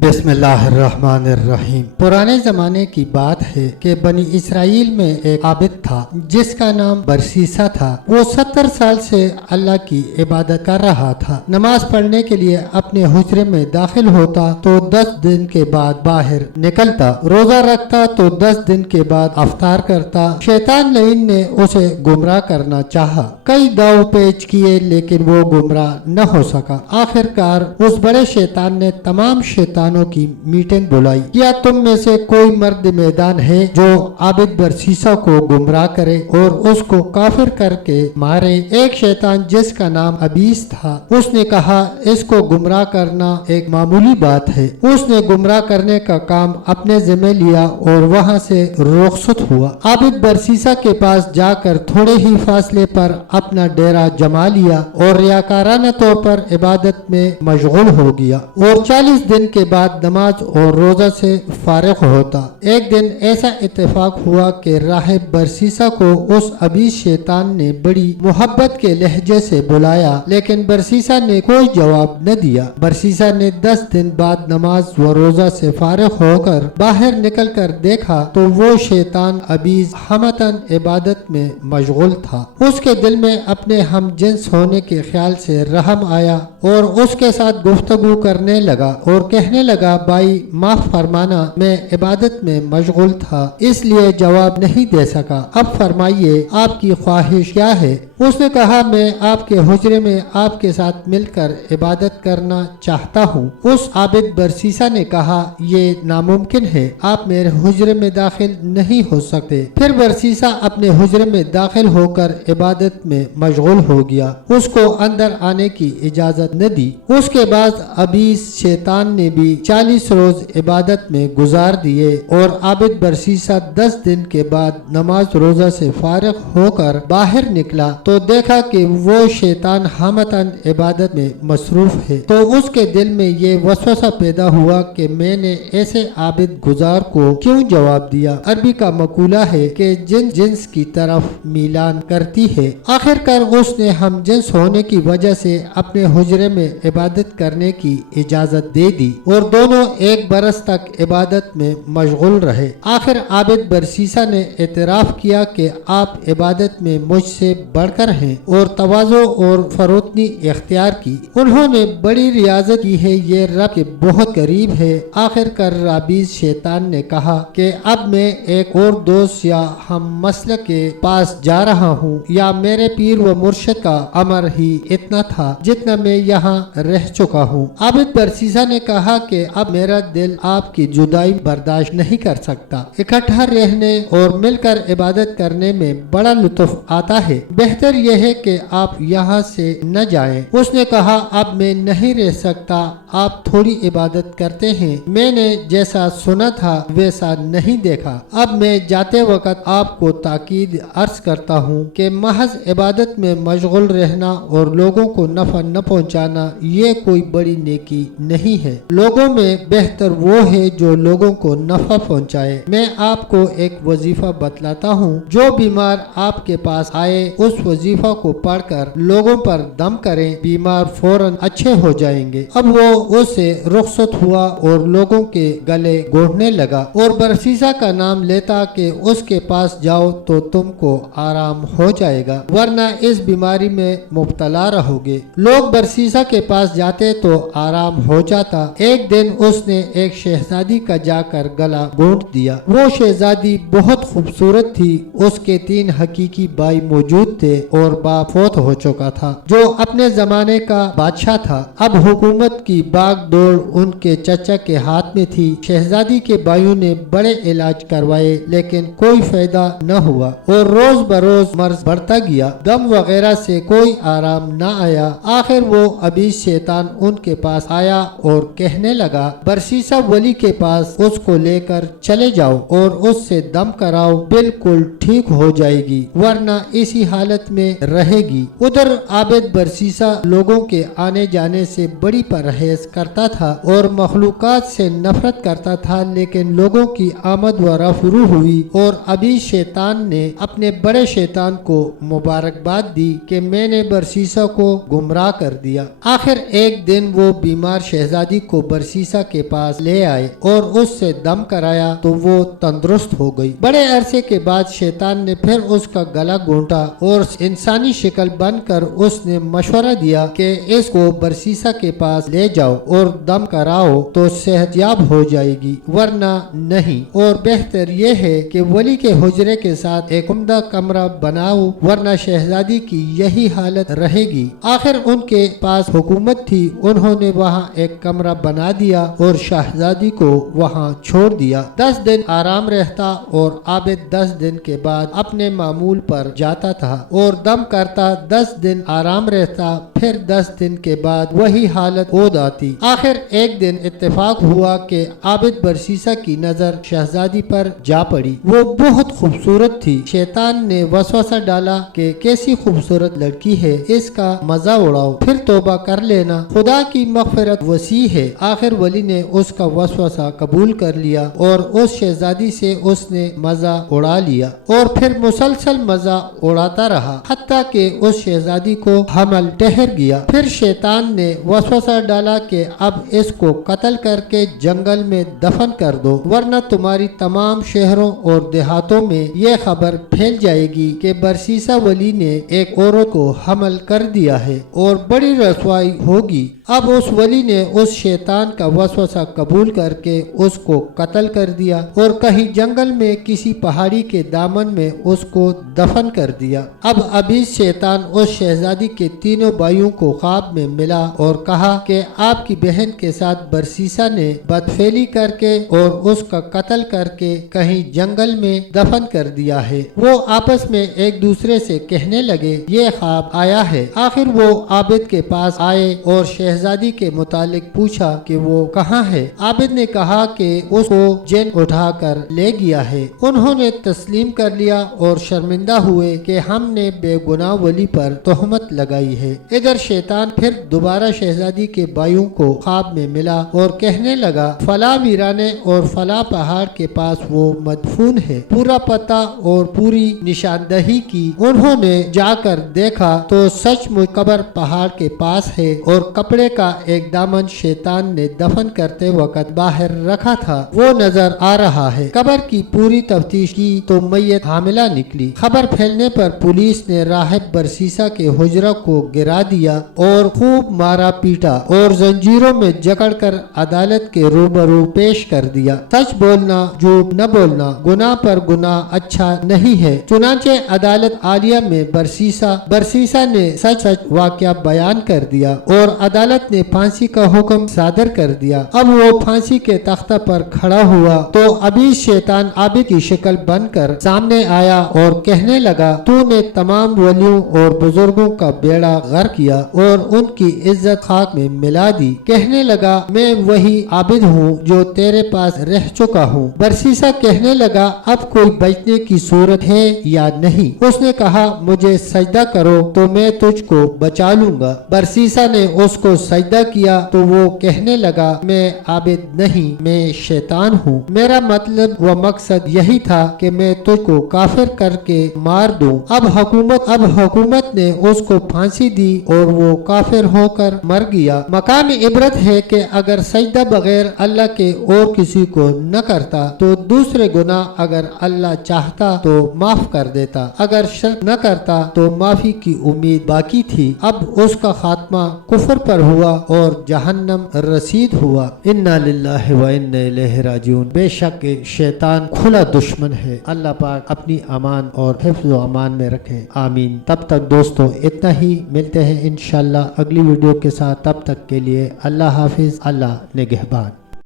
بسم اللہ الرحمن الرحیم۔ پرانے زمانے کی بات ہے کہ بنی اسرائیل میں ایک عابد تھا جس کا نام برسیسا تھا۔ وہ 70 سال سے اللہ کی عبادت کر رہا تھا۔ نماز پڑھنے کے لیے اپنے حجرے میں داخل ہوتا تو 10 دن کے بعد باہر نکلتا، روزہ رکھتا تو 10 دن کے بعد افطار کرتا۔ شیطان لعین نے اسے گمراہ کرنا چاہا، کئی داؤ پیچ کیے لیکن وہ گمراہ نہ ہو سکا۔ آخر کار اس بڑے شیطان نے تمام شیطانوں کی میٹنگ بلائی۔ کیا تم میں سے کوئی مرد میدان ہے جو عابد برسیسا کو گمراہ کرے اور اس کو کافر کر کے مارے؟ ایک شیطان جس کا نام ابیس تھا، اس نے کہا اس کو گمراہ کرنا ایک معمولی بات ہے۔ اس نے گمراہ کرنے کا کام اپنے ذمہ لیا اور وہاں سے رخصت ہوا۔ عابد برسیسا کے پاس جا کر تھوڑے ہی فاصلے پر اپنا ڈیرا جما لیا اور ریاکارانہ طور پر عبادت میں مشغول ہو گیا اور 40 دن کے بعد نماز اور روزہ سے فارغ ہوتا۔ ایک دن ایسا اتفاق ہوا کہ راہب برسیسا کو اس ابیس شیطان نے بڑی محبت کے لہجے سے بلایا، لیکن برسیسا نے کوئی جواب نہ دیا۔ برسیسا نے 10 دن بعد نماز و روزہ سے فارغ ہو کر باہر نکل کر دیکھا تو وہ شیطان ابیس ہمتاً عبادت میں مشغول تھا۔ اس کے دل میں اپنے ہم جنس ہونے کے خیال سے رحم آیا اور اس کے ساتھ گفتگو کرنے لگا اور کہنے لگا، بھائی معاف فرمانا، میں عبادت میں مشغول تھا اس لیے جواب نہیں دے سکا، اب فرمائیے آپ کی خواہش کیا ہے؟ اس نے کہا، میں آپ کے حجرے میں آپ کے ساتھ مل کر عبادت کرنا چاہتا ہوں۔ اس عابد برسیسا نے کہا، یہ ناممکن ہے، آپ میرے حجرے میں داخل نہیں ہو سکتے۔ پھر برسیسا اپنے حجرے میں داخل ہو کر عبادت میں مشغول ہو گیا، اس کو اندر آنے کی اجازت نہ دی۔ اس کے بعد ابیس شیطان نے بھی 40 روز عبادت میں گزار دیے اور عابد برسیسا 10 دن کے بعد نماز روزہ سے فارغ ہو کر باہر نکلا تو دیکھا کہ وہ شیطان ہمتاً عبادت میں مصروف ہے، تو اس کے دل میں یہ وسوسہ پیدا ہوا کہ میں نے ایسے عابد گزار کو کیوں جواب دیا؟ عربی کا مقولہ ہے کہ جنس کی طرف میلان کرتی ہے۔ آخر کار اس نے ہم جنس ہونے کی وجہ سے اپنے حجرے میں عبادت کرنے کی اجازت دے دی اور دونوں ایک برس تک عبادت میں مشغول رہے۔ آخر عابد برسیسا نے اعتراف کیا کہ آپ عبادت میں مجھ سے بڑھ کر ہیں اور تواضع اور فروتنی اختیار کی۔ انہوں نے بڑی ریاضت کی ہے، یہ رب کے بہت قریب ہے۔ آخر کار رابیز شیطان نے کہا کہ اب میں ایک اور دوست یا ہم مسلک کے پاس جا رہا ہوں، یا میرے پیر و مرشد کا امر ہی اتنا تھا جتنا میں یہاں رہ چکا ہوں۔ عابد برسیسا نے کہا کہ اب میرا دل آپ کی جدائی برداشت نہیں کر سکتا، اکٹھا رہنے اور مل کر عبادت کرنے میں بڑا لطف آتا ہے، بہتر یہ ہے کہ آپ یہاں سے نہ جائیں۔ اس نے کہا، اب میں نہیں رہ سکتا، آپ تھوڑی عبادت کرتے ہیں، میں نے جیسا سنا تھا ویسا نہیں دیکھا۔ اب میں جاتے وقت آپ کو تاکید عرض کرتا ہوں کہ محض عبادت میں مشغول رہنا اور لوگوں کو نفع نہ پہنچانا یہ کوئی بڑی نیکی نہیں ہے۔ لوگوں میں بہتر وہ ہے جو لوگوں کو نفع پہنچائے۔ میں آپ کو ایک وظیفہ بتلاتا ہوں، جو بیمار آپ کے پاس آئے اس وظیفہ کو پڑھ کر لوگوں پر دم کریں، بیمار فوراً اچھے ہو جائیں گے۔ اب وہ اس سے رخصت ہوا اور لوگوں کے گلے گھونٹنے لگا اور برسیسا کا نام لیتا کہ اس کے پاس جاؤ تو تم کو آرام ہو جائے گا، ورنہ اس بیماری میں مبتلا رہو گے۔ لوگ برسیسا کے پاس جاتے تو آرام ہو جاتا۔ ایک دن اس نے ایک شہزادی کا جا کر گلا گھونٹ دیا۔ وہ شہزادی بہت خوبصورت تھی، اس کے 3 حقیقی بھائی موجود تھے اور باپ فوت ہو چکا تھا جو اپنے زمانے کا بادشاہ تھا۔ اب حکومت کی باغ دوڑ ان کے چچا کے ہاتھ میں تھی۔ شہزادی کے بھائیوں نے بڑے علاج کروائے لیکن کوئی فائدہ نہ ہوا اور روز بروز مرض بڑھتا گیا، دم وغیرہ سے کوئی آرام نہ آیا۔ آخر وہ ابیس شیطان ان کے پاس آیا اور کہنے لگا، برسیسا ولی کے پاس اس کو لے کر چلے جاؤ اور اس سے دم کراؤ، بالکل ٹھیک ہو جائے گی، ورنہ اسی حالت हालत में रहेगी। उधर आबिद बरसीसा लोगों के आने जाने से बड़ी परहेज करता था और मखलूकात से नफरत करता था, लेकिन लोगों की आमद व रफ्त हुई और अभी शैतान ने अपने बड़े शैतान को मुबारकबाद दी कि मैंने बरसीसा को गुमराह कर दिया। आखिर एक दिन वो बीमार शहजादी को बरसीसा के पास ले आए और उससे दम कराया तो वो तंदुरुस्त हो गई। बड़े अरसे के बाद शैतान ने फिर उसका गला घोंटा और इंसानी शक्ल बनकर उसने मशवरा दिया कि इसको बरसीसा के पास ले जाओ और दम कराओ तो सेहतयाब हो जाएगी, वरना नहीं। और बेहतर ये है कि वली के हुजरे के साथ एक उम्दा कमरा बनाओ, वरना शहजादी की यही हालत रहेगी। आखिर उनके पास हुकूमत थी, उन्होंने वहाँ एक कमरा बना दिया और शहजादी को वहाँ छोड़ दिया। 10 दिन आराम रहता और आबिद 10 दिन के बाद अपने मामूल पर जाता था और दम करता। 10 दिन आराम रहता, फिर 10 दिन के बाद वही हालत हो जाती। आखिर एक दिन इत्तेफाक हुआ कि आबिद बरसीसा की नजर शहजादी पर जा पड़ी। वो बहुत खूबसूरत थी। शैतान ने वसवसा डाला कि कैसी खूबसूरत लड़की है, इसका मजा उड़ाओ, फिर तौबा कर लेना, खुदा की मग़फ़िरत वसी है। आखिर वली ने उसका वसवसा कबूल कर लिया और उस शहजादी से उसने मजा उड़ा लिया और फिर मुसलसल मजा उड़ाता रहा, हत्ता कि उस शहजादी को हमल ठहर गया। फिर शैतान ने वसवसा डाला कि अब इसको कत्ल करके जंगल में दफन कर दो, वरना तुम्हारी तमाम शहरों और देहातों में ये खबर फैल जाएगी कि बरसीसा वली ने एक औरत को हमल कर दिया है और बड़ी रसवाई होगी। अब उस वली ने उस शैतान का वसवसा कबूल करके उसको कत्ल कर दिया और कहीं जंगल में किसी पहाड़ी के दामन में उसको दफन कर दिया। अब अभी शैतान उस शहजादी के तीनों भाइयों को ख्वाब में मिला और कहा कि आपकी बहन के साथ बरसीसा ने बदफेली करके और उसका कत्ल करके कहीं जंगल में दफन कर दिया है। वो आपस में एक दूसरे से कहने लगे ये ख्वाब आया है। आखिर वो आबिद के पास आए और शहजादी के मुतालिक पूछा कि वो कहाँ है। आबिद ने कहा कि उसको जिन उठाकर ले गया है। उन्होंने तस्लीम कर लिया और शर्मिंदा हुए कि हमने बेगुनाह वली पर तोहमत लगाई है। इधर शैतान फिर दोबारा शहजादी के भाइयों को ख्वाब में मिला और कहने लगा फला वीराने और फला पहाड़ के पास वो मदफून है। पूरा पता और पूरी निशानदही की। उन्होंने जाकर देखा तो सचमुच कब्र पहाड़ के पास है और कपड़े का एक दामन शैतान ने दफन करते वक्त बाहर रखा था, वो नजर आ रहा है। कब्र की पूरी तफ्तीश की तो मैयत हामिला निकली। खबर फैलने पर पुलिस ने राहिब बरसीसा के हुजरा को गिरा दिया और खूब मारा पीटा और जंजीरों में जकड़कर अदालत के रूबरू पेश कर दिया। सच बोलना झूठ न बोलना गुनाह पर गुनाह अच्छा नहीं है। चुनांचे अदालत आलिया में बरसीसा ने सच वाकया बयान कर दिया और अदालत ने फांसी का हुक्म सादर कर दिया। अब वो फांसी के तख्ता पर खड़ा हुआ तो अभी शैतान आबिद की शक्ल बनकर सामने आया और कहने लगा तूने तमाम वलियों और बुजुर्गों का बेड़ा गर्क किया और उनकी इज्जत खाक में मिला दी। कहने लगा मैं वही आबिद हूँ जो तेरे पास रह चुका हूँ। बरसीसा कहने लगा अब कोई बचने की सूरत है या नहीं। उसने कहा मुझे सजदा करो तो मैं तुझको बचा लूंगा। बरसीसा ने उसको सजदा किया तो वो कहने लगा मैं आबिद नहीं, मैं शैतान हूँ। मेरा मतलब व मकसद यही था कि मैं तुझको काफिर करके मार दूं। अब हुकूमत ने उसको फांसी दी और वो काफिर होकर मर गया। मकाम इबरत है कि अगर सजदा बगैर अल्लाह के और किसी को न करता तो दूसरे गुनाह अगर अल्लाह चाहता तो माफ कर देता, अगर शिर्क न करता तो माफी की उम्मीद बाकी थी। अब उसका खात्मा कुफर पर हुआ और जहन्नम रसीद हुआ। इन्ना लिल्लाहि व इन्ना इलैहि राजिऊन। बेशक शैतान खुला दुश्मन है। अल्लाह पाक अपनी अमान और हिफ्ज़ व अमान में रखे, आमीन। तब तक दोस्तों इतना ही, मिलते हैं इंशाअल्लाह अगली वीडियो के साथ। तब तक के लिए अल्लाह हाफिज, अल्लाह निगहबान।